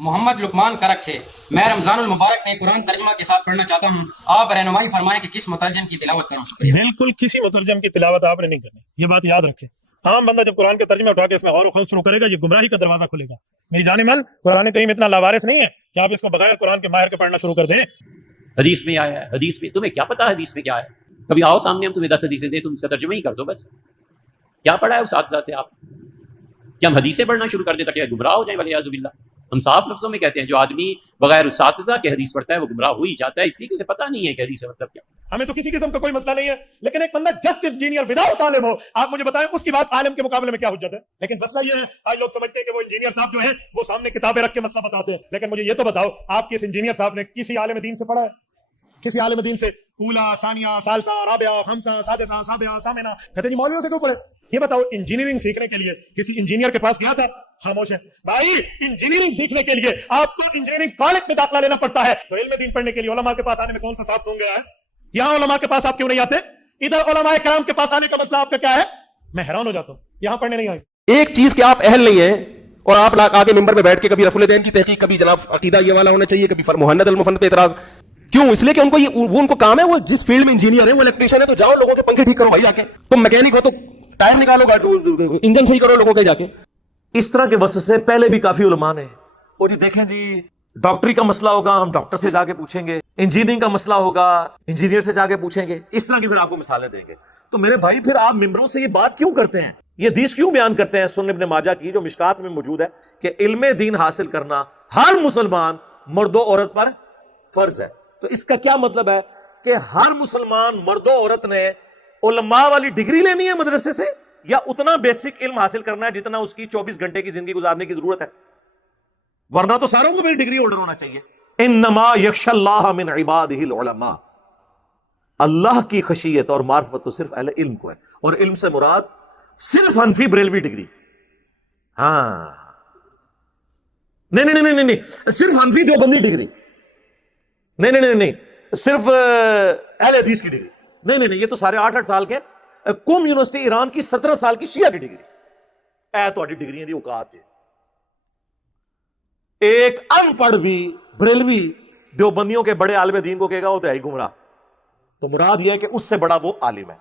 محمد لقمان کرک سے میں رمضان المبارک میں قرآن ترجمہ کے ساتھ پڑھنا چاہتا ہوں، آپ رہنمائی فرمائیں کہ کس مترجم کی تلاوت کروں؟ شکریہ۔ بالکل کسی مترجم کی تلاوت آپ نے نہیں کرنی، یہ بات یاد رکھیں۔ عام بندہ جب قرآن کے ترجمے اٹھا کے اس میں غور و خوض شروع کرے گا، یہ گمراہی کا دروازہ کھلے گا۔ میری جان من، قرآن کریم اتنا لاوارث نہیں ہے کہ آپ اس کو بغیر قرآن کے ماہر کے پڑھنا شروع کر دیں۔ حدیث میں آیا ہے، حدیث میں تمہیں کیا پتا حدیث میں کیا ہے؟ کبھی آؤ سامنے، ہم تمہیں 10 حدیثیں دیں، تم اس کا ترجمہ ہی کر دو بس۔ کیا پڑھا ہے اساتذہ سے آپ؟ کیا ہم حدیثیں پڑھنا شروع کر دیں تاکہ گمراہ ہو جائیں؟ ولیعوذ باللہ۔ ہم صاف لفظوں میں کہتے ہیں جو آدمی بغیر اساتذہ کے حدیث پڑھتا ہے وہ گمراہ ہو ہی جاتا ہے، اس لیے کہ اسے پتہ نہیں ہے کہ حدیث کا مطلب کیا۔ ہمیں تو کسی قسم کا کوئی مسئلہ نہیں ہے، لیکن ایک بندہ جسٹ انجینئر وداؤٹ عالم ہو، آپ مجھے بتائیں اس کی بات عالم کے مقابلے میں کیا حجت ہے؟ لیکن مسئلہ یہ ہے، آج لوگ سمجھتے ہیں کہ وہ انجینئر صاحب جو ہیں وہ سامنے کتابیں رکھ کے مسئلہ بتاتے ہیں، لیکن مجھے یہ تو بتاؤ آپ کے اس انجینئر صاحب نے کسی عالم دین سے پڑھا ہے؟ کسی عالم دین سے اولا، ثانیہ، ثالثہ، رابعہ، خمسہ، سادسہ، سابعہ، ثامنہ کہتے ہیں جی مولویوں سے کیوں پڑھے؟ یہ بتاؤ انجینئرنگ سیکھنے کے لیے کسی انجینئر کے پاس گیا تھا؟ خاموش ہے بھائی۔ انجینئرنگ سیکھنے کے لیے آپ کو انجینئرنگ کالج میں داخلہ لینا پڑتا ہے، تو علم دین پڑھنے کے لیے علماء کے پاس آنے میں کون سا صاحب سون گیا ہے؟ یہاں علماء کے پاس آپ کیوں نہیں آتے؟ ادھر علماء کرام کے پاس آنے کا مسئلہ آپ کا کیا ہے؟ میں حیران ہو جاتا ہوں، یہاں پڑھنے نہیں آئے۔ ایک چیز کہ آپ اہل نہیں ہیں اور آپ آگے ممبر میں بیٹھ کے کبھی رفع الدین کی تحقیق، کبھی جناب عقیدہ یہ والا ہونا چاہیے، کبھی مہند المفند پہ اعتراض۔ کیوں؟ اس لیے کہ ان کو کام ہے، وہ جس فیلڈ میں انجینئر ہے، وہ الیکٹریشین ہے، تو جاؤ لوگوں کے پنکھے ٹھیک کرو بھائی جا کے۔ تم میکینک ہو تو ٹائر نکالو، انجن صحیح کرو لوگوں کے جا کے۔ اس طرح کے وسوسے پہلے بھی کافی علماء نے، وہ جی دیکھیں جی ڈاکٹری کا مسئلہ ہوگا ہم ڈاکٹر سے جا کے پوچھیں گے، انجینئرنگ کا مسئلہ ہوگا انجینئر سے جا کے پوچھیں گے، اس طرح کی پھر آپ کو مثالیں دیں گے۔ تو میرے بھائی پھر آپ ممبروں سے یہ بات کیوں کرتے ہیں، یہ حدیث کیوں بیان کرتے ہیں سنن ابن ماجہ کی جو مشکات میں موجود ہے کہ علم دین حاصل کرنا ہر مسلمان مرد و عورت پر فرض ہے؟ تو اس کا کیا مطلب ہے کہ ہر مسلمان مرد و عورت نے علماء والی ڈگری لینی ہے مدرسے سے، یا اتنا بیسک علم حاصل کرنا ہے جتنا اس کی 24 گھنٹے کی زندگی گزارنے کی ضرورت ہے؟ ورنہ تو ساروں کو میری ڈگری ہولڈر ہونا چاہیے۔ انما یخشى اللہ من عباده العلماء، اللہ کی خشیت اور معرفت تو صرف اہل علم کو ہے، اور علم سے مراد صرف حنفی بریلوی ڈگری۔ ہاں نہیں، صرف حنفی دیوبندی ڈگری نہیں، صرف اہل حدیث کی ڈگری نہیں، یہ تو سارے 8 سال کے قوم یونیورسٹی ایران کی 17 سال کی شیعہ کی ڈگری اے تو ڈگری دی اوقات ہے۔ ایک ان پڑھ بھی بریلوی دیوبندیوں کے بڑے عالم دین کو کہے گا وہ تو ہے ہی گمراہ، تو مراد یہ ہے کہ اس سے بڑا وہ عالم ہے،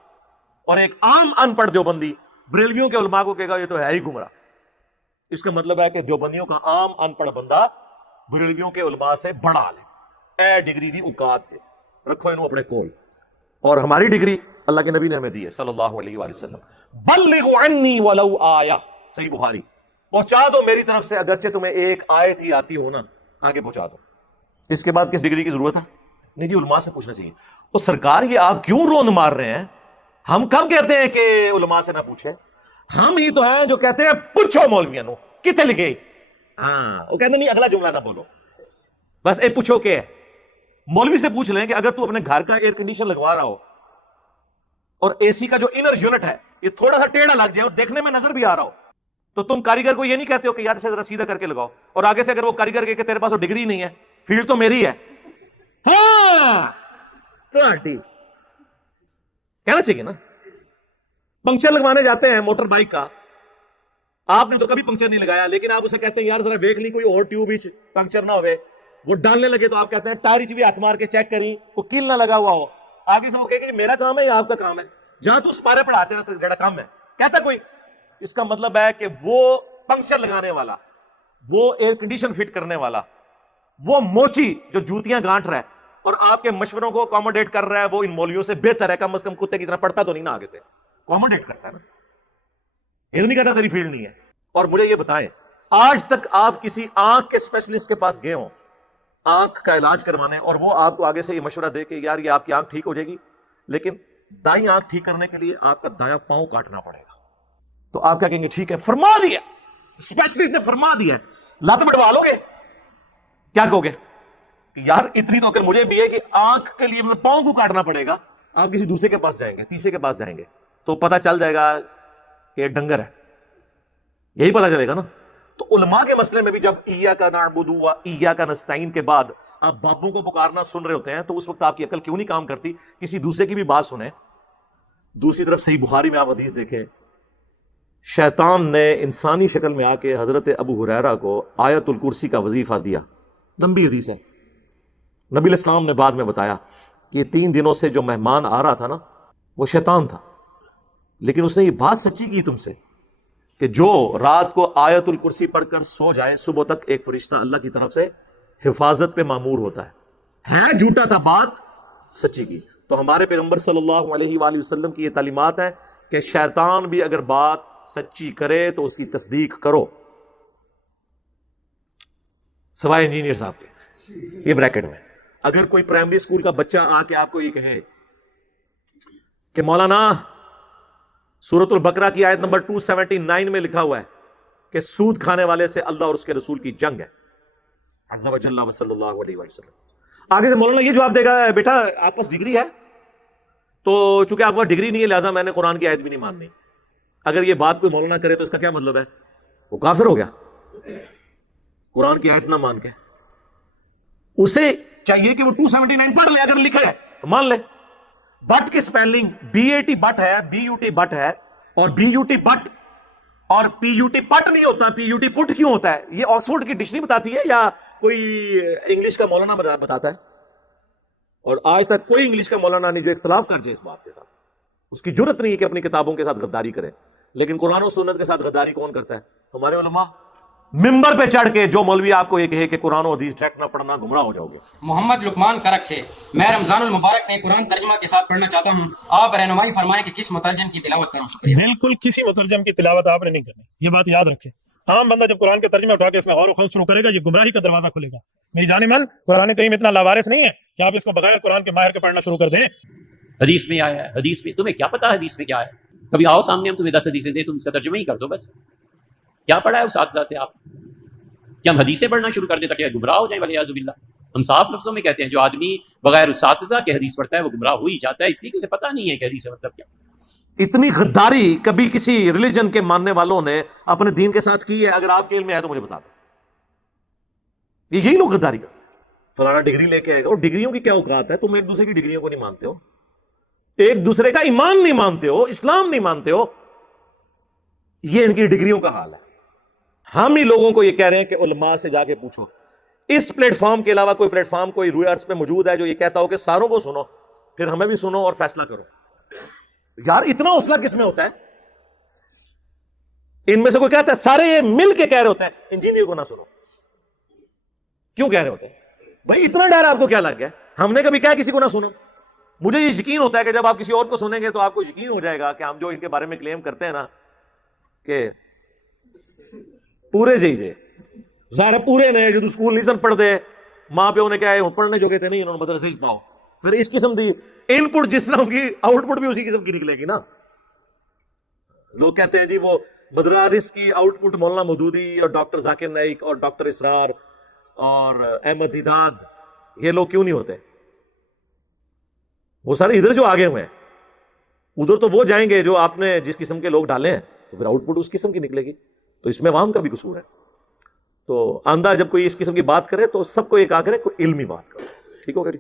اور ایک عام ان پڑھ دیوبندی بریلویوں کے علماء کو کہے گا یہ تو ہے ہی گمراہ۔ اس کا مطلب ہے کہ دیوبندیوں کا عام ان پڑھ بندہ بریلویوں کے علماء سے بڑا عالم اے ڈگری دی اوقات سے رکھو انہوں اپنے کول۔ اور ہماری ڈگری اللہ کے نبی نے ہمیں دی ہے صلی اللہ علیہ وآلہ وسلم، بلغوا عنی ولو آیہ، صحیح بخاری، پہنچا دو میری طرف سے اگرچہ تمہیں ایک آیت ہی آتی ہو نا، آگے پہنچا دو۔ اس کے بعد کس ڈگری کی ضرورت ہے؟ نہیں جی علماء سے پوچھنا چاہیے۔ وہ سرکار یہ آپ کیوں روند مار رہے ہیں؟ ہم کب کہتے ہیں کہ علماء سے نہ پوچھیں؟ ہم ہی تو ہیں جو کہتے ہیں پوچھو مولویوں نو کتنے لکھے، ہاں وہ کہتے نہیں اگلا جملہ نہ بولو، بس اے پوچھو کہ مولوی سے پوچھ لیں کہ اگر تو اپنے گھر کا ایئر کنڈیشن لگوا رہا ہو اور اے سی کا جو انر یونٹ ہے یہ تھوڑا سا ٹیڑھا لگ جائے اور دیکھنے میں نظر بھی آ رہا ہو، تو تم کاریگر کو یہ نہیں کہتے ہو کہ یار اسے ذرا سیدھا کر کے لگاؤ، اور آگے سے اگر وہ کاریگر کہ تیرے پاس وہ ڈگری نہیں ہے، فیلڈ تو میری ہے، ہاں کہنا چاہیے نا۔ پنکچر لگوانے جاتے ہیں موٹر بائک کا، آپ نے تو کبھی پنکچر نہیں لگایا، لیکن آپ اسے کہتے ہیں یار ذرا دیکھ لی کوئی اور ٹیوب پنکچر نہ ہوئے، وہ ڈالنے لگے تو آپ کہتے ہیں ٹائر بھی ہاتھ مار کے چیک کری وہ کیل نہ لگا ہوا ہو، آگے سے وہ کہے کہ میرا کام ہے یا آپ کا کام ہے، جہاں تو اس بارے پڑھاتے رہتے جڑا کام ہے کہتا کوئی۔ اس کا مطلب ہے کہ وہ پنکچر لگانے والا، وہ ایئر کنڈیشن فٹ کرنے والا، وہ موچی جو جوتیاں گانٹ رہا ہے اور آپ کے مشوروں کو اکوموڈیٹ کر رہا ہے، وہ ان مولویوں سے بہتر ہے، کم از کم کتے کی طرح پڑھتا تو نہیں نا، آگے سے اکوموڈیٹ کرتا ہے نا، یہ تو نہیں کہتا تیری فیلڈ نہیں ہے۔ اور مجھے یہ بتائیں آج تک آپ کسی آنکھ کے اسپیشلسٹ کے پاس گئے ہوں آنکھ کا علاج کروانے، اور وہ آپ کو آگے سے یہ مشورہ دے کہ یار یہ آپ کی آنکھ ٹھیک ہو جائے گی، لیکن دائیں آنکھ ٹھیک کرنے کے لیے آپ کا دایاں پاؤں کاٹنا پڑے گا، تو آپ کیا کہیں گے ٹھیک ہے فرما دیا، اسپیشلسٹ نے فرما دیا، لات بڑھوا لو گے؟ کیا کہو گے کہ یار اتنی تو مجھے بھی ہے کہ آنکھ کے لیے مطلب پاؤں کو کاٹنا پڑے گا، آپ کسی دوسرے کے پاس جائیں گے، تیسرے کے پاس جائیں گے تو پتہ چل جائے گا کہ یہ ڈنگر ہے، یہی پتہ چلے گا نا۔ تو علماء کے مسئلے میں بھی جب ایاک نعبد و ایاک نستعین کے بعد آپ باپوں کو پکارنا سن رہے ہوتے ہیں تو اس وقت آپ کی عقل کیوں نہیں کام کرتی؟ کسی دوسرے کی بھی بات سنیں۔ دوسری طرف صحیح بخاری میں آپ حدیث دیکھیں شیطان نے انسانی شکل میں آ کے حضرت ابو ہریرہ کو آیت الکرسی کا وظیفہ دیا. لمبی حدیث ہے. نبی علیہ السلام نے بعد میں بتایا کہ 3 دنوں سے جو مہمان آ رہا تھا نا وہ شیطان تھا، لیکن اس نے یہ بات سچی کی تم سے کہ جو رات کو آیت الکرسی پڑھ کر سو جائے صبح تک ایک فرشتہ اللہ کی طرف سے حفاظت پہ مامور ہوتا ہے جھوٹا تھا، بات سچی کی. تو ہمارے پیغمبر صلی اللہ علیہ وآلہ وسلم کی یہ تعلیمات ہیں کہ شیطان بھی اگر بات سچی کرے تو اس کی تصدیق کرو، سوائے انجینئر صاحب کے. یہ بریکٹ میں اگر کوئی پرائمری اسکول کا بچہ آ کے آپ کو یہ کہے کہ مولانا سورۃ البقرہ کی آیت نمبر 279 میں لکھا ہوا ہے کہ سود کھانے والے سے اللہ اور اس کے رسول کی جنگ ہے، عز و جل و صلی اللہ علیہ وسلم، آگے سے مولانا یہ جواب دے گا بیٹا آپ پاس ڈگری ہے تو چونکہ آپ پاس ڈگری نہیں ہے لہٰذا میں نے قرآن کی آیت بھی نہیں ماننی. اگر یہ بات کوئی مولانا کرے تو اس کا کیا مطلب ہے؟ وہ کافر ہو گیا قرآن کی آیت نہ مان کے. اسے چاہیے کہ وہ 279 پڑھ لے، اگر لکھا ہے تو مان لے. بٹ کی سپیلنگ BAT بٹ ہے، BUT بٹ ہے، اور BUT بٹ اور PUT پٹ نہیں ہوتا، PUT پٹ کیوں ہوتا ہے؟ یہ آکسفورڈ کی ڈکشنری بتاتی ہے یا کوئی انگلش کا مولانا بتاتا ہے؟ اور آج تک کوئی انگلش کا مولانا نہیں جو اختلاف کر جائے اس بات کے ساتھ. اس کی جرت نہیں ہے کہ اپنی کتابوں کے ساتھ غداری کرے. لیکن قرآن و سنت کے ساتھ غداری کون کرتا ہے؟ ہمارے علماء. ممبر پہ چڑھ کے جو مولوی آپ کو یہ کہے کہ قرآن و حدیث ڈائریکٹ نہ پڑھنا گمراہ ہو جاؤ گے. محمد لقمان کرک سے میں رمضان المبارک میں قرآن ترجمہ کے ساتھ پڑھنا چاہتا ہوں، آپ رہنمائی فرمائیں کہ کس مترجم کی تلاوت کروں. شکریہ. بالکل کسی مترجم کی تلاوت آپ نے نہیں کرنی، یہ بات یاد رکھیں. عام بندہ جب قرآن کے ترجمے اٹھا کے اس میں غور و خوض شروع کرے گا یہ گمراہی کا دروازہ کھلے گا. میری جان من قرآن کریم اتنا لاوارث نہیں ہے کہ آپ اس کو بغیر قرآن کے ماہر کے پڑھنا شروع کر دیں. حدیث میں آیا ہے، حدیث میں تمہیں کیا پتا حدیث میں کیا ہے؟ کبھی آؤ سامنے ہم تمہیں 10 حدیثیں دیں، تم اس کا ترجمہ ہی کر دو بس. کیا پڑھا ہے اس اساتذہ سے آپ؟ کہ ہم حدیثیں پڑھنا شروع کر دیں تاکہ گمراہ ہو جائیں والعیاذ باللہ. ہم صاف لفظوں میں کہتے ہیں جو آدمی بغیر اساتذہ کے حدیث پڑھتا ہے وہ گمراہ ہو ہی جاتا ہے، اسی کو اسے پتہ نہیں ہے کہ حدیث کا مطلب کیا. اتنی غداری کبھی کسی ریلیجن کے ماننے والوں نے اپنے دین کے ساتھ کی ہے؟ اگر آپ کے علم میں ہے تو مجھے بتا دیں. یہی لوگ غداری کرتے ہیں. فلانا ڈگری لے کے آئے گا. اور ڈگریوں کی کیا اوقات ہے؟ تم ایک دوسرے کی ڈگریوں کو نہیں مانتے ہو، ایک دوسرے کا ایمان نہیں مانتے ہو، اسلام نہیں مانتے ہو. یہ ان کی ڈگریوں کا حال ہے. ہم ہی لوگوں کو یہ کہہ رہے ہیں کہ علماء سے جا کے پوچھو. اس پلیٹ فارم کے علاوہ کوئی پلیٹ فارم کوئی روئے ارض پہ موجود ہے جو یہ کہتا ہو کہ ساروں کو سنو پھر ہمیں بھی سنو اور فیصلہ کرو؟ یار اتنا حوصلہ کس میں ہوتا ہے؟ ان میں سے کوئی کہتا ہے سارے یہ مل کے کہہ رہے ہوتے ہیں انجینئر کو نہ سنو. کیوں کہہ رہے ہوتے ہیں بھائی؟ اتنا ڈر آپ کو کیا لگ گیا؟ ہم نے کبھی کہا کسی کو نہ سنو؟ مجھے یہ یقین ہوتا ہے کہ جب آپ کسی اور کو سنیں گے تو آپ کو یقین ہو جائے گا کہ ہم جو ان کے بارے میں کلیم کرتے ہیں نا کہ پورے جی ظاہر پورے نے جو اسکول نہیں سن پڑھ دے، ماں پیو نے کیا ہے پڑھنے جو کہتے نہیں انہوں نے مدرسے پاؤ، پھر اس قسم دی ان پٹ جس طرح کی آؤٹ پٹ بھی اسی قسم کی نکلے گی نا. لوگ کہتے ہیں جی وہ مدارس کی آؤٹ پٹ مولانا مودودی اور ڈاکٹر ذاکر نائک اور ڈاکٹر اسرار اور احمد دیداد یہ لوگ کیوں نہیں ہوتے؟ وہ سارے ادھر جو آگے ہوئے ہیں، ادھر تو وہ جائیں گے جو آپ نے جس قسم کے لوگ ڈالے ہیں، تو پھر آؤٹ پٹ اس قسم کی نکلے گی. تو اس میں عوام کا بھی قصور ہے. تو آندہ جب کوئی اس قسم کی بات کرے تو سب کو یہ کہا کرے کوئی علمی بات کرو. ٹھیک ہوگا جی.